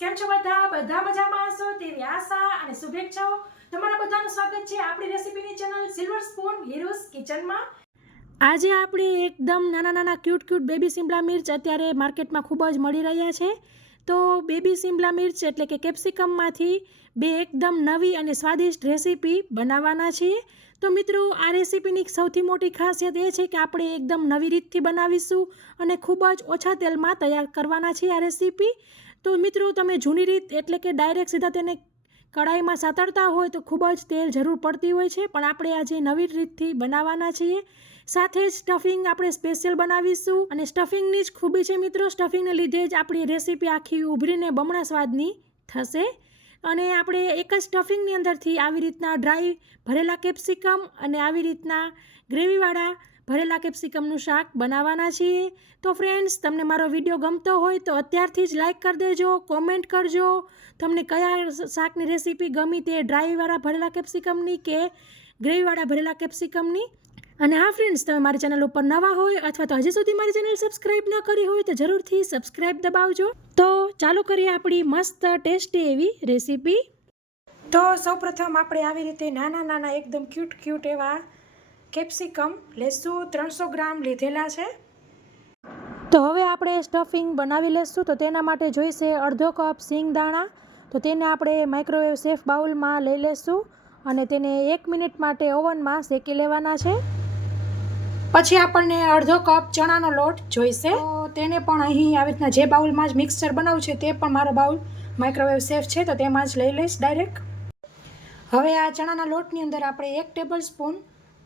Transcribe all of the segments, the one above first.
કેમ છો બધા મજામાં હશો તેવી આશા અને શુભેચ્છાઓ તમારા બધાનું સ્વાગત છે આપણી રેસીપીની ચેનલ સિલ્વર સ્પૂન હીરોઝ કિચનમાં। આજે આપણે એકદમ નાના ક્યુટ બેબી શિમલા મિર્ચ અત્યારે માર્કેટમાં ખૂબ જ મળી રહ્યા છે। તો બેબી શિમલા મિર્ચ એટલે કે કેપ્સિકમમાંથી બે એકદમ નવી અને સ્વાદિષ્ટ રેસીપી બનાવવાના છીએ। તો મિત્રો આ રેસીપીની સૌથી મોટી ખાસિયત એ છે કે આપણે એકદમ નવી રીતથી બનાવીશું અને ખૂબ જ ઓછા તેલમાં તૈયાર કરવાના છીએ આ રેસીપી। તો મિત્રો તમે જૂની રીત એટલે કે ડાયરેક્ટ સીધા તેને કઢાઈમાં સાતળતા હોય તો ખૂબ જ તેલ જરૂર પડતી હોય છે, પણ આપણે આજે નવી રીતથી બનાવવાના છીએ। સાથે જ સ્ટફિંગ આપણે સ્પેશિયલ બનાવીશું અને સ્ટફિંગની જ ખૂબી છે મિત્રો, સ્ટફિંગને લીધે જ આપણી રેસીપી આખી ઉભરીને બમણા સ્વાદની થશે। અને આપણે એક જ સ્ટફિંગની અંદરથી આવી રીતના ડ્રાય ભરેલા કેપ્સિકમ અને આવી રીતના ગ્રેવીવાળા ભરેલા કેપ્સિકમનું શાક બનાવવાના છીએ। તો ફ્રેન્ડ્સ, તમને મારો વિડીયો ગમતો હોય તો અત્યારથી જ લાઇક કરી દેજો, કોમેન્ટ કરજો તમને કયા શાકની રેસીપી ગમી, તે ડ્રાયવાળા ભરેલા કેપ્સિકમની કે ગ્રેવીવાળા ભરેલા કેપ્સિકમની। અને હા ફ્રેન્ડ્સ, તમે મારી ચેનલ ઉપર નવા હોય અથવા તો હજી સુધી મારી ચેનલ સબસ્ક્રાઈબ ન કરી હોય તો જરૂરથી સબસ્ક્રાઈબ દબાવજો। તો ચાલુ કરીએ આપણી મસ્ત ટેસ્ટી એવી રેસીપી। તો સૌપ્રથમ આપણે આવી રીતે નાના એકદમ ક્યુટ એવા કેપ્સિકમ લેશું, 300 ગ્રામ લીધેલા છે। તો હવે આપણે સ્ટફિંગ બનાવી લેશું। તો તેના માટે જોઈશે અડધો કપ સિંગદાણા। તો તેને આપણે માઇક્રોવેવ સેફ બાઉલમાં લઈ લેશું અને તેને 1 મિનિટ માટે ઓવનમાં શેકી લેવાના છે। પછી આપણને અડધો કપ ચણાનો લોટ જોઈશે, તો તેને પણ અહીં આવી રીતના જે બાઉલમાં જ મિક્સચર બનાવવું છે તે પણ મારો બાઉલ માઇક્રોવેવ સેફ છે, તો તેમાં જ લઈ લઈશ ડાયરેક્ટ। હવે આ ચણાના લોટની અંદર આપણે 1 ટેબલ સ્પૂન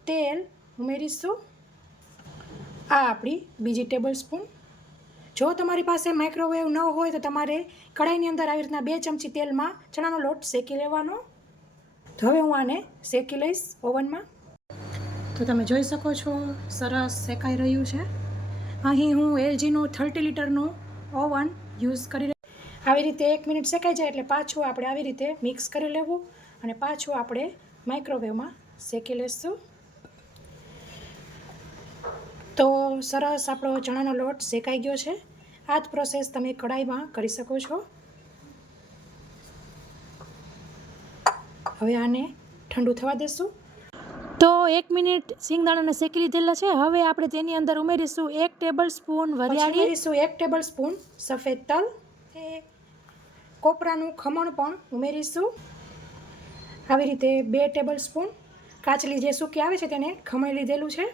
તેલ ઉમેરીશું। આ આપણી બીજી ટેબલ સ્પૂન। જો તમારી પાસે માઇક્રોવેવ ન હોય તો તમારે કઢાઈની અંદર આવી રીતના 2 ચમચી તેલમાં ચણાનો લોટ શેકી લેવાનો। તો હવે હું આને શેકી લઈશ ઓવનમાં। તો તમે જોઈ શકો છો સરસ શેકાઈ રહ્યું છે। અહીં હું એલજીનું 30 લીટરનું ઓવન યુઝ કરી રહી। આવી રીતે 1 મિનિટ શેકાઈ જાય એટલે પાછું આપણે આવી રીતે મિક્સ કરી લેવું અને પાછું આપણે માઇક્રોવેવમાં શેકી લઈશું। તો સરસ આપણો ચણાનો લોટ શેકાઈ ગયો છે। આ જ પ્રોસેસ તમે કઢાઈમાં કરી શકો છો। હવે આને ઠંડુ થવા દેશું। તો 1 મિનિટ સિંગદાણાને શેકી લીધેલા છે। હવે આપણે તેની અંદર ઉમેરીશું 1 ટેબલ સ્પૂન વરિયાળી, ઉમેરીશું 1 ટેબલ સ્પૂન સફેદ તલ, કોપરાનું ખમણ પણ ઉમેરીશું। આવી રીતે 2 ટેબલ સ્પૂન કાચલી જે સૂકી આવે છે તેને ખમણી લીધેલું છે।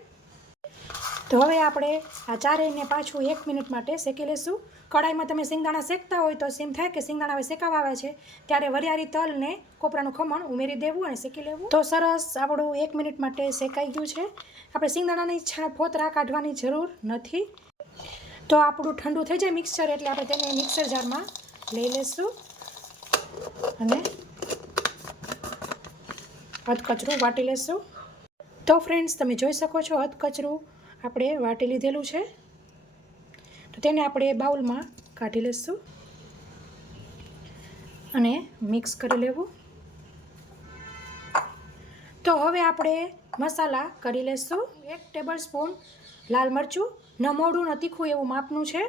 તો હવે આપણે આ ચારેયને પાછું 1 મિનિટ માટે શેકી લઈશું। કઢાઈમાં તમે સિંગદાણા શેકતા હોય તો એમ થાય કે સિંગદાણા હવે શેકાવા આવે છે ત્યારે વરિયાળી તલ ને કોપરાનું ખમણ ઉમેરી દેવું અને શેકી લેવું। તો સરસ આપણું 1 મિનિટ માટે શેકાઈ ગયું છે। આપણે સિંગદાણાની ફોતરા કાઢવાની જરૂર નથી। તો આપણું ઠંડુ થઈ જાય મિક્સચર એટલે આપણે તેને મિક્સર જારમાં લઈ લઈશું અને અધકચરું વાટી લઈશું। તો ફ્રેન્ડ્સ, તમે જોઈ શકો છો અધકચરું આપણે વાટી લીધેલું છે। તો તેને આપણે બાઉલમાં કાઢી લઈશું અને મિક્સ કરી લેવું। તો હવે આપણે મસાલા કરી લઈશું। 1 ટેબલ સ્પૂન લાલ મરચું, ન મોડું ન તીખું એવું માપનું છે।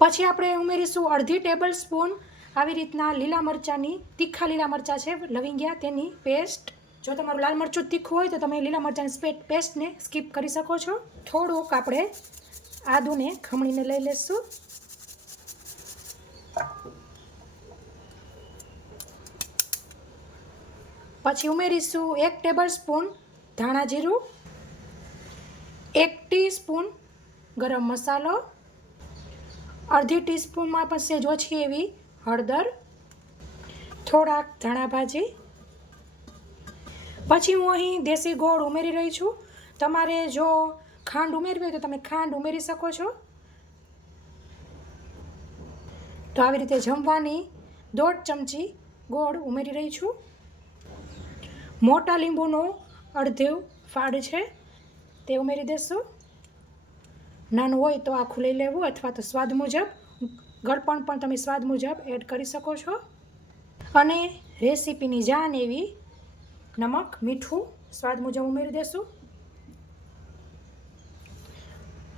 પછી આપણે ઉમેરીશું અડધી ટેબલ સ્પૂન આવી રીતના લીલા મરચાંની, તીખા લીલા મરચાં છે લવિંગિયા, તેની પેસ્ટ। જો તમારું લાલ મરચું તીખું હોય તો તમે લીલા મરચાંની પેસ્ટને સ્કીપ કરી શકો છો। થોડુંક આપણે આદુને ખમણીને લઈ લઈશું। પછી ઉમેરીશું 1 ટેબલ સ્પૂન ધાણા જીરું, 1 ટીસ્પૂન ગરમ મસાલો, અડધી ટીસ્પૂનમાં પણ સહેજ ઓછી એવી હળદર, થોડાક ધાણા ભાજી। પછી હું અહીં દેશી ગોળ ઉમેરી રહી છું। તમારે જો ખાંડ ઉમેરવી હોય તો તમે ખાંડ ઉમેરી શકો છો। તો આવી રીતે જમવાની 1.5 ચમચી ગોળ ઉમેરી રહી છું। મોટા લીંબુનો અડધો ફાળ છે તે ઉમેરી દેશું। નાનું હોય તો આખું લઈ લેવું અથવા તો સ્વાદ મુજબ, ગળપણ પણ તમે સ્વાદ મુજબ એડ કરી શકો છો। અને રેસીપીની જાન એવી નમક, મીઠું સ્વાદ મુજબ ઉમેરી દેશું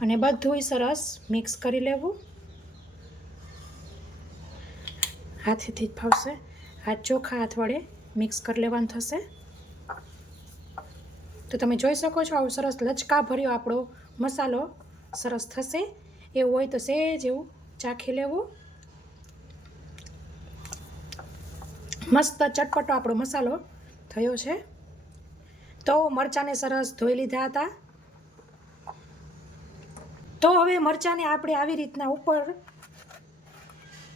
અને બધુંય સરસ મિક્સ કરી લેવું। હાથેથી જ ફાવશે. હાથ ચોખ્ખા હાથ વડે મિક્સ કરી લેવાનું થશે. તો તમે જોઈ શકો છો આવું સરસ લચકા ભર્યો આપણો મસાલો સરસ થશે. એવું હોય તો સહેજ એવું ચાખી લેવું. મસ્ત ચટપટો આપણો મસાલો થયો છે. તો મરચાંને સરસ ધોઈ લીધા હતા. તો હવે મરચાંને આપણે આવી રીતના ઉપર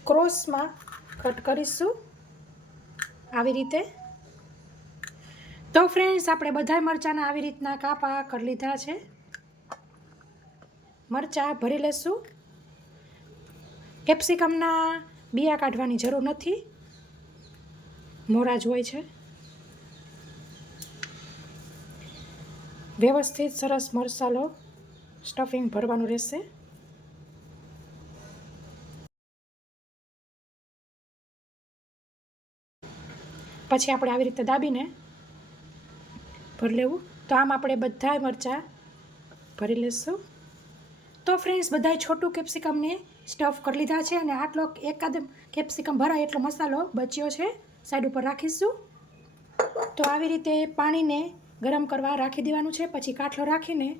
ક્રોસમાં કટ કરીશું આવી રીતે. તો ફ્રેન્ડ્સ આપણે બધા મરચાંના આવી રીતના કાપા કરી લીધા છે. મરચાં ભરી લેશું. કેપ્સિકમના બિયા કાઢવાની જરૂર નથી, મોરા જ હોય છે. વ્યવસ્થિત સરસ મસાલો સ્ટફિંગ ભરવાનું રહેશે. પછી આપણે આવી રીતે દાબીને ભરી લેવું. તો આમ આપણે બધાય મરચાં ભરી લઈશું. તો ફ્રેન્ડ્સ બધાય છોટું કેપ્સિકમને સ્ટફ કરી લીધા છે અને આટલો એકાદ કેપ્સિકમ ભરાય એટલો મસાલો બચ્યો છે, સાઈડ ઉપર રાખીશું. તો આવી રીતે પાણીને ગરમ કરવા રાખી દેવાનું છે. પછી કાઠલો રાખીને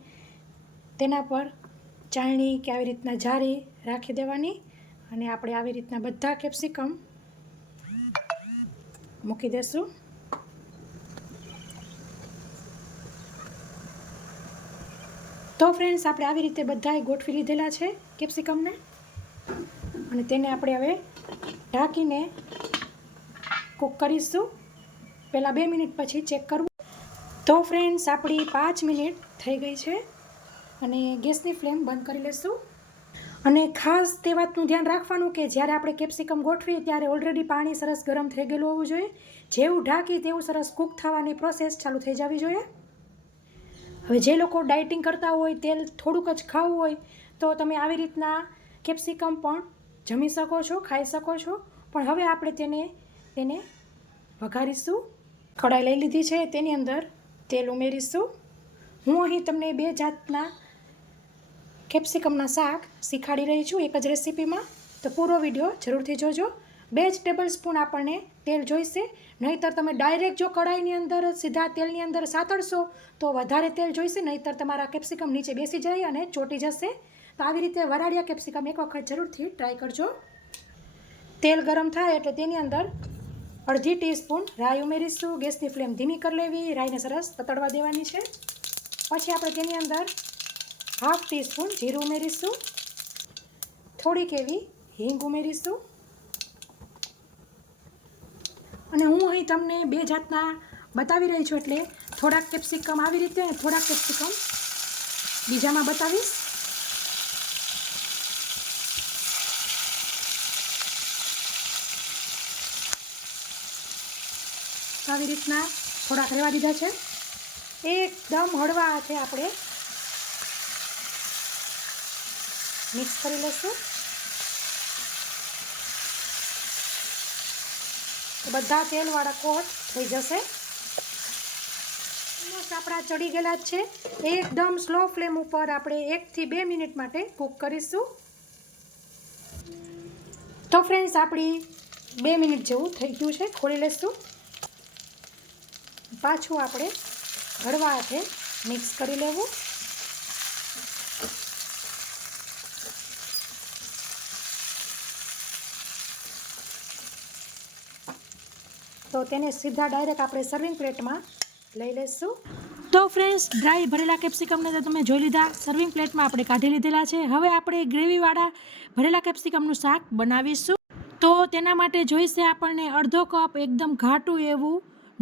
તેના પર ચાળણી કે આવી રીતના જારી રાખી દેવાની અને આપણે આવી રીતના બધા કેપ્સિકમ મૂકી દેશું. તો ફ્રેન્ડ્સ આપણે આવી રીતે બધાય ગોઠવી લીધેલા છે કેપ્સિકમને અને તેને આપણે હવે ઢાંકીને કૂક કરીશું. પહેલાં 2 મિનિટ પછી ચેક કરવું. તો ફ્રેન્ડ્સ આપણી 5 મિનિટ થઈ ગઈ છે અને ગેસની ફ્લેમ બંધ કરી લઈશું. અને ખાસ તે વાતનું ધ્યાન રાખવાનું કે જ્યારે આપણે કેપ્સિકમ ગોઠવીએ ત્યારે ઓલરેડી પાણી સરસ ગરમ થઈ ગયેલું હોવું જોઈએ. જેવું ઢાંકી તેવું સરસ કૂક થવાની પ્રોસેસ ચાલુ થઈ જવી જોઈએ. હવે જે લોકો ડાયટિંગ કરતા હોય, તેલ થોડુંક જ ખાવું હોય તો તમે આવી રીતના કેપ્સિકમ પણ જમી શકો છો, ખાઈ શકો છો. પણ હવે આપણે તેને વઘારીશું. કઢાઈ લઈ લીધી છે, તેની અંદર તેલ ઉમેરીશું. હું અહીં તમને 2 જાતના કેપ્સિકમના શાક શીખવાડી રહી છું એક જ રેસીપીમાં. તો પૂરો વિડીયો જરૂરથી જોજો. 2 જ ટેબલ સ્પૂન આપણને તેલ જોઈશે. નહીંતર તમે ડાયરેક્ટ જો કઢાઈની અંદર સીધા તેલની અંદર સાતળશો તો વધારે તેલ જોઈશે, નહીંતર તમારા કેપ્સિકમ નીચે બેસી જાય અને ચોટી જશે. તો આવી રીતે વરાળિયા કેપ્સિકમ એક વખત જરૂરથી ટ્રાય કરજો. તેલ ગરમ થાય એટલે તેની અંદર અડધી ટીસ્પૂન રાઈ ઉમેરીશું. ગેસની ફ્લેમ ધીમી કરી લેવી, રાઈને સરસ તતડવા દેવાની છે. પછી આપણે તેની અંદર ½ ટીસ્પૂન જીરું ઉમેરીશું. થોડીક એવી હિંગ ઉમેરીશું. અને હું અહીં તમને 2 જાતના બતાવી રહી છું એટલે થોડાક કેપ્સિકમ આવી રીતે અને થોડાક કેપ્સિકમ બીજામાં બતાવીશ. આવી રીતના થોડાક રહેવા દીધા છે. એકદમ હળવા હાથે આપણે મિક્સ કરી લઈશું. બધા તેલવાળા કોટ થઈ જશે. આપણા ચડી ગયેલા જ છે. એકદમ સ્લો ફ્લેમ ઉપર આપણે 1 થી 2 મિનિટ માટે કૂક કરીશું. તો ફ્રેન્ડ્સ આપણી 2 મિનિટ જેવું થઈ ગયું છે. ખોલી લઈશું. પાછું આપણે હળવા હાથે મિક્સ કરી લેવું. તો તેને સીધા ડાયરેક્ટ આપણે સર્વિંગ પ્લેટમાં લઈ લઈશું. તો ફ્રેન્ડ્સ ડ્રાય ભરેલા કેપ્સિકમને તો તમે જોઈ લીધા, સર્વિંગ પ્લેટમાં આપણે કાઢી લીધેલા છે. હવે આપણે ગ્રેવીવાળા ભરેલા કેપ્સિકમનું શાક બનાવીશું. તો તેના માટે જોઈશે આપણને અડધો કપ એકદમ ઘાટું એવું,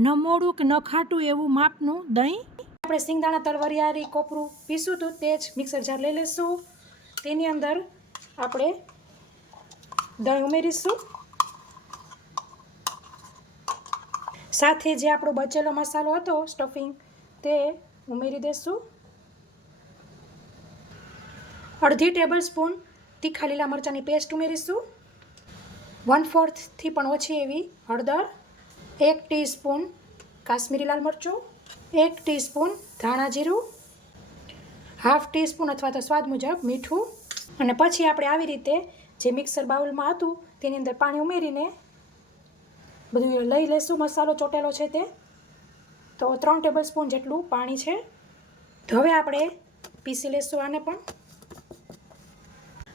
ન મોડું કે ન ખાટું એવું માપનું દહીં. આપણે સિંગદાણા, તલ, વરિયાળી, કોપરું પીસું હતું તે જ મિક્સર જાર લઈ લઈશું. તેની અંદર આપણે દહીં ઉમેરીશું. સાથે જે આપણો બચેલો મસાલો હતો સ્ટફિંગ તે ઉમેરી દઈશું. અડધી ટેબલ સ્પૂન તીખા લીલા મરચાંની પેસ્ટ ઉમેરીશું. 1/4 થી પણ ઓછી એવી હળદર, 1 ટીસ્પૂન કાશ્મીરી લાલ મરચું, 1 ટીસ્પૂન ધાણા જીરું, ½ ટીસ્પૂન અથવા તો સ્વાદ મુજબ મીઠું. અને પછી આપણે આવી રીતે જે મિક્સર બાઉલમાં હતું તેની અંદર પાણી ઉમેરીને બધું લઈ લેશું. મસાલો ચોટેલો છે તે તો 3 ટેબલ સ્પૂન જેટલું પાણી છે. તો હવે આપણે પીસી લેશું આને પણ.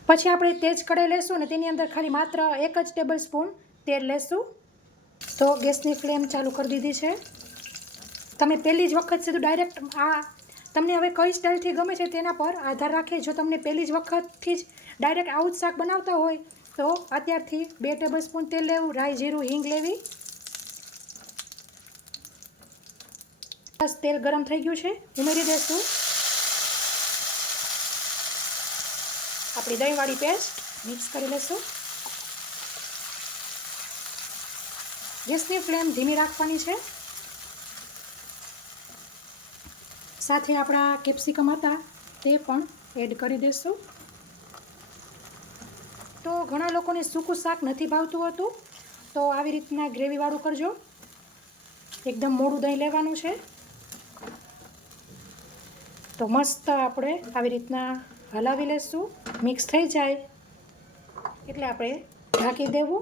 પછી આપણે તેજ કઢાઈ લેશું અને તેની અંદર ખાલી માત્ર 1 જ ટેબલ સ્પૂન તેલ લેશું. તો ગેસની ફ્લેમ ચાલુ કરી દીધી છે. તમે પહેલી જ વખત સીધું ડાયરેક્ટ આ તમને હવે કઈ સ્ટાઇલથી ગમે છે તેના પર આધાર રાખે. જો તમને પહેલી જ વખતથી જ ડાયરેક્ટ આવું જ શાક બનાવતા હોય તો અત્યારથી 2 ટેબલ સ્પૂન તેલ લેવું, રાઈ, જીરું, હિંગ લેવી. બસ તેલ ગરમ થઈ ગયું છે, ઉમેરી દઈશું આપણી દહીંવાળી પેસ્ટ. મિક્સ કરી લઈશું. ગેસની ફ્લેમ ધીમી રાખવાની છે. સાથે આપણા કેપ્સિકમ હતા તે પણ એડ કરી દઈશું. તો ઘણા લોકોને સૂકું શાક નથી ભાવતું હતું તો આવી રીતના ગ્રેવીવાળું કરજો. એકદમ મોડું દહીં લેવાનું છે. તો મસ્ત આપણે આવી રીતના હલાવી લઈશું. મિક્સ થઈ જાય એટલે આપણે ઢાંકી દેવું.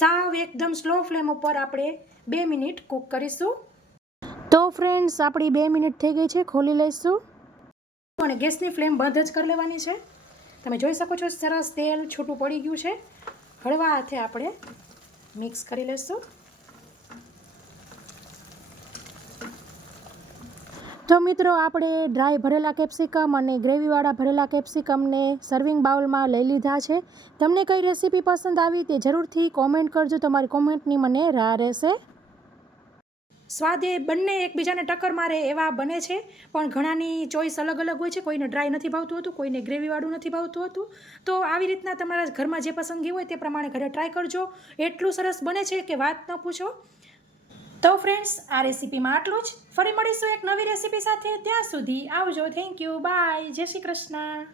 સાવ એકદમ સ્લો ફ્લેમ ઉપર આપણે 2 મિનિટ કૂક કરીશું. તો ફ્રેન્ડ્સ આપણી 2 મિનિટ થઈ ગઈ છે, ખોલી લઈશું. અને ગેસની ફ્લેમ બંધ જ કરી લેવાની છે. તમે જોઈ શકો છો સરસ તેલ છૂટું પડી ગયું છે. હળવા હાથે આપણે મિક્સ કરી લઈશું. તો મિત્રો આપણે ડ્રાય ભરેલા કેપ્સિકમ અને ગ્રેવીવાળા ભરેલા કેપ્સિકમને સર્વિંગ બાઉલમાં લઈ લીધા છે. તમને કઈ રેસીપી પસંદ આવી તે જરૂરથી કોમેન્ટ કરજો. તમારી કોમેન્ટની મને રાહ રહેશે. સ્વાદ એ બંને એકબીજાને ટક્કર મારે એવા બને છે, પણ ઘણાની ચોઈસ અલગ અલગ હોય છે. કોઈને ડ્રાય નથી ભાવતું હતું, કોઈને ગ્રેવીવાળું નથી ભાવતું હતું. તો આવી રીતના તમારા ઘરમાં જે પસંદગી હોય તે પ્રમાણે ઘરે ટ્રાય કરજો. એટલું સરસ બને છે કે વાત ન પૂછો. તો ફ્રેન્ડ્સ આ રેસીપીમાં આટલું જ. ફરી મળીશું એક નવી રેસીપી સાથે. ત્યાં સુધી આવજો. Thank you. બાય. જય શ્રી કૃષ્ણ.